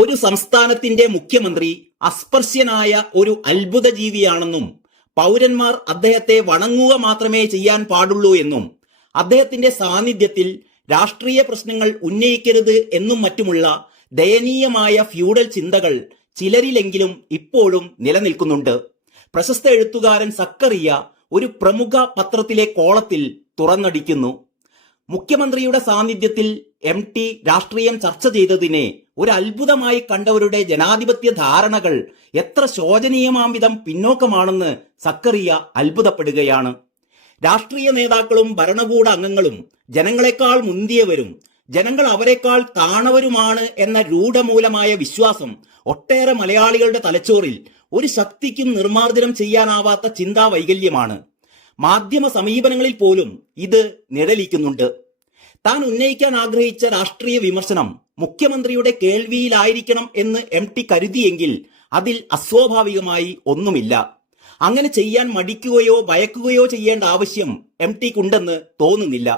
ഒരു സംസ്ഥാനത്തിന്റെ മുഖ്യമന്ത്രി അസ്പർശ്യനായ ഒരു അത്ഭുത ജീവിയാണെന്നും പൗരന്മാർ അദ്ദേഹത്തെ വണങ്ങുക മാത്രമേ ചെയ്യാൻ പാടുള്ളൂ എന്നും അദ്ദേഹത്തിന്റെ സാന്നിധ്യത്തിൽ രാഷ്ട്രീയ പ്രശ്നങ്ങൾ ഉന്നയിക്കരുത് എന്നും മറ്റുമുള്ള ദയനീയമായ ഫ്യൂഡൽ ചിന്തകൾ ചിലരിലെങ്കിലും ഇപ്പോഴും നിലനിൽക്കുന്നുണ്ട്. പ്രശസ്ത എഴുത്തുകാരൻ സക്കറിയ ഒരു പ്രമുഖ പത്രത്തിലെ കോളത്തിൽ തുറന്നടിക്കുന്നു. മുഖ്യമന്ത്രിയുടെ സാന്നിധ്യത്തിൽ MT രാഷ്ട്രീയം ചർച്ച ചെയ്തതിനെ ഒരു അത്ഭുതമായി കണ്ടവരുടെ ജനാധിപത്യ ധാരണകൾ എത്ര ശോചനീയമാം വിധം പിന്നോക്കമാണെന്ന് സക്കറിയ അത്ഭുതപ്പെടുകയാണ്. രാഷ്ട്രീയ നേതാക്കളും ഭരണകൂട അംഗങ്ങളും ജനങ്ങളെക്കാൾ മുന്തിയവരും ജനങ്ങൾ അവരെക്കാൾ താണവരുമാണ് എന്ന രൂഢമൂലമായ വിശ്വാസം ഒട്ടേറെ മലയാളികളുടെ തലച്ചോറിൽ ഒരു ശക്തിക്കും നിർമ്മാർജ്ജനം ചെയ്യാനാവാത്ത ചിന്താ വൈകല്യമാണ്. മാധ്യമ സമീപനങ്ങളിൽ പോലും ഇത് നിഴലിക്കുന്നുണ്ട്. താൻ ഉന്നയിക്കാൻ ആഗ്രഹിച്ച രാഷ്ട്രീയ വിമർശനം മുഖ്യമന്ത്രിയുടെ കേൾവിയിലായിരിക്കണം എന്ന് MT കരുതിയെങ്കിൽ അതിൽ അസ്വാഭാവികമായി ഒന്നുമില്ല. അങ്ങനെ ചെയ്യാൻ മടിക്കുകയോ ഭയക്കുകയോ ചെയ്യേണ്ട ആവശ്യം MTക്കുണ്ടെന്ന് തോന്നുന്നില്ല.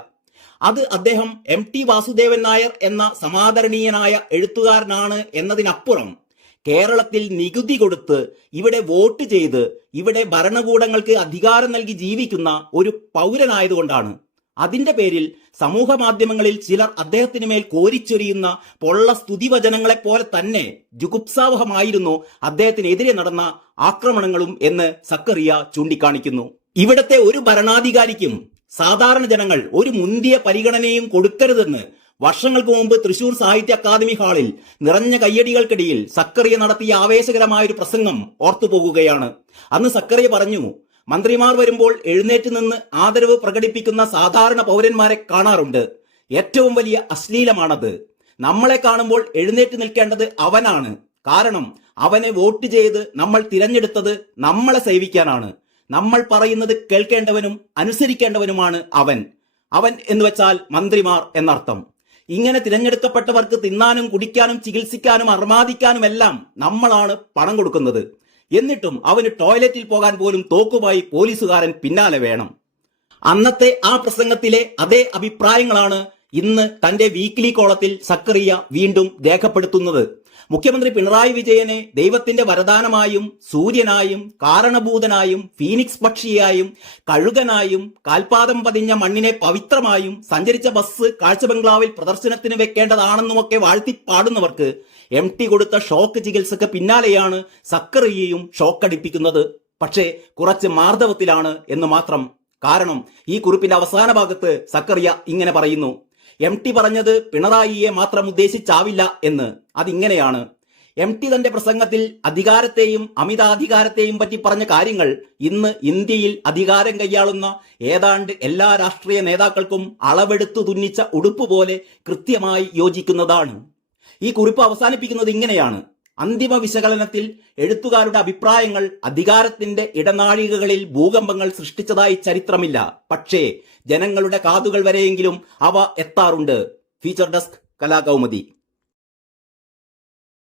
അത് അദ്ദേഹം MT വാസുദേവൻ നായർ എന്ന സമാദരണീയനായ എഴുത്തുകാരനാണ് എന്നതിനപ്പുറം കേരളത്തിൽ നികുതി കൊടുത്ത് ഇവിടെ വോട്ട് ചെയ്ത് ഇവിടെ ഭരണകൂടങ്ങൾക്ക് അധികാരം നൽകി ജീവിക്കുന്ന ഒരു പൗരനായതുകൊണ്ടാണ്. അതിന്റെ പേരിൽ സമൂഹ മാധ്യമങ്ങളിൽ ചിലർ അദ്ദേഹത്തിന് മേൽ കോരിച്ചൊരിയുന്ന പൊള്ള സ്തുതിവചനങ്ങളെപ്പോലെ തന്നെ ജുഗുപ്സാവഹമായിരുന്നു അദ്ദേഹത്തിനെതിരെ നടന്ന ആക്രമണങ്ങളും എന്ന് സക്കറിയ ചൂണ്ടിക്കാണിക്കുന്നു. ഇവിടത്തെ ഒരു ഭരണാധികാരിക്കും സാധാരണ ജനങ്ങൾ ഒരു മുന്തിയ പരിഗണനയും കൊടുക്കരുതെന്ന് വർഷങ്ങൾക്ക് മുമ്പ് തൃശൂർ സാഹിത്യ അക്കാദമി ഹാളിൽ നിറഞ്ഞ കയ്യടികൾക്കിടയിൽ സക്കറിയ നടത്തിയ ആവേശകരമായൊരു പ്രസംഗം ഓർത്തുപോകുകയാണ്. അന്ന് സക്കറിയ പറഞ്ഞു, മന്ത്രിമാർ വരുമ്പോൾ എഴുന്നേറ്റ് നിന്ന് ആദരവ് പ്രകടിപ്പിക്കുന്ന സാധാരണ പൗരന്മാരെ കാണാറുണ്ട്. ഏറ്റവും വലിയ അശ്ലീലമാണത്. നമ്മളെ കാണുമ്പോൾ എഴുന്നേറ്റ് നിൽക്കേണ്ടത് അവനാണ്. കാരണം അവനെ വോട്ട് ചെയ്ത് നമ്മൾ തിരഞ്ഞെടുത്തത് നമ്മളെ സേവിക്കാനാണ്. നമ്മൾ പറയുന്നത് കേൾക്കേണ്ടവനും അനുസരിക്കേണ്ടവനുമാണ് അവൻ. അവൻ എന്ന് വെച്ചാൽ മന്ത്രിമാർ എന്നർത്ഥം. ഇങ്ങനെ തിരഞ്ഞെടുക്കപ്പെട്ടവർക്ക് തിന്നാനും കുടിക്കാനും ചികിത്സിക്കാനും അർമാദിക്കാനുമെല്ലാം നമ്മളാണ് പണം കൊടുക്കുന്നത്. എന്നിട്ടും അവന് ടോയ്ലറ്റിൽ പോകാൻ പോലും തോക്കുമായി പോലീസുകാരൻ പിന്നാലെ വേണം. അന്നത്തെ ആ പ്രസംഗത്തിലെ അതേ അഭിപ്രായങ്ങളാണ് ഇന്ന് തന്റെ വീക്ക്ലി കോളത്തിൽ സക്കറിയ വീണ്ടും രേഖപ്പെടുത്തുന്നത്. മുഖ്യമന്ത്രി പിണറായി വിജയനെ ദൈവത്തിന്റെ വരദാനമായും സൂര്യനായും കാരണഭൂതനായും ഫീനിക്സ് പക്ഷിയായും കഴുകനായും കാൽപാദം പതിഞ്ഞ മണ്ണിനെ പവിത്രമായും സഞ്ചരിച്ച ബസ് കാഴ്ച ബംഗ്ലാവിൽ പ്രദർശനത്തിന് വെക്കേണ്ടതാണെന്നുമൊക്കെ വാഴ്ത്തിപ്പാടുന്നവർക്ക് MT കൊടുത്ത ഷോക്ക് ചികിത്സക്ക് പിന്നാലെയാണ് സക്കറിയയും ഷോക്കടിപ്പിക്കുന്നത്. പക്ഷേ കുറച്ച് മാർദ്ദവത്തിലാണ് എന്ന് മാത്രം. കാരണം ഈ കുറിപ്പിന്റെ അവസാന ഭാഗത്ത് സക്കറിയ ഇങ്ങനെ പറയുന്നു, MT പറഞ്ഞത് പിണറായിയെ മാത്രം ഉദ്ദേശിച്ചാവില്ല എന്ന്. അതിങ്ങനെയാണ്. MT തന്റെ പ്രസംഗത്തിൽ അധികാരത്തെയും അമിതാധികാരത്തെയും പറ്റി പറഞ്ഞ കാര്യങ്ങൾ ഇന്ന് ഇന്ത്യയിൽ അധികാരം കൈയാളുന്ന ഏതാണ്ട് എല്ലാ രാഷ്ട്രീയ നേതാക്കൾക്കും അളവെടുത്തു തുന്നിച്ച ഉടുപ്പ് പോലെ കൃത്യമായി യോജിക്കുന്നതാണ്. ഈ കുറിപ്പ് അവസാനിപ്പിക്കുന്നത് ഇങ്ങനെയാണ്: അന്തിമ വിശകലനത്തിൽ എഴുത്തുകാരുടെ അഭിപ്രായങ്ങൾ അധികാരത്തിന്റെ ഇടനാഴികകളിൽ ഭൂകമ്പങ്ങൾ സൃഷ്ടിച്ചതായി ചരിത്രമില്ല. പക്ഷേ ജനങ്ങളുടെ കാതുകൾ വരെയെങ്കിലും അവ എത്താറുണ്ട്. Feature desk, Kalakaumudi.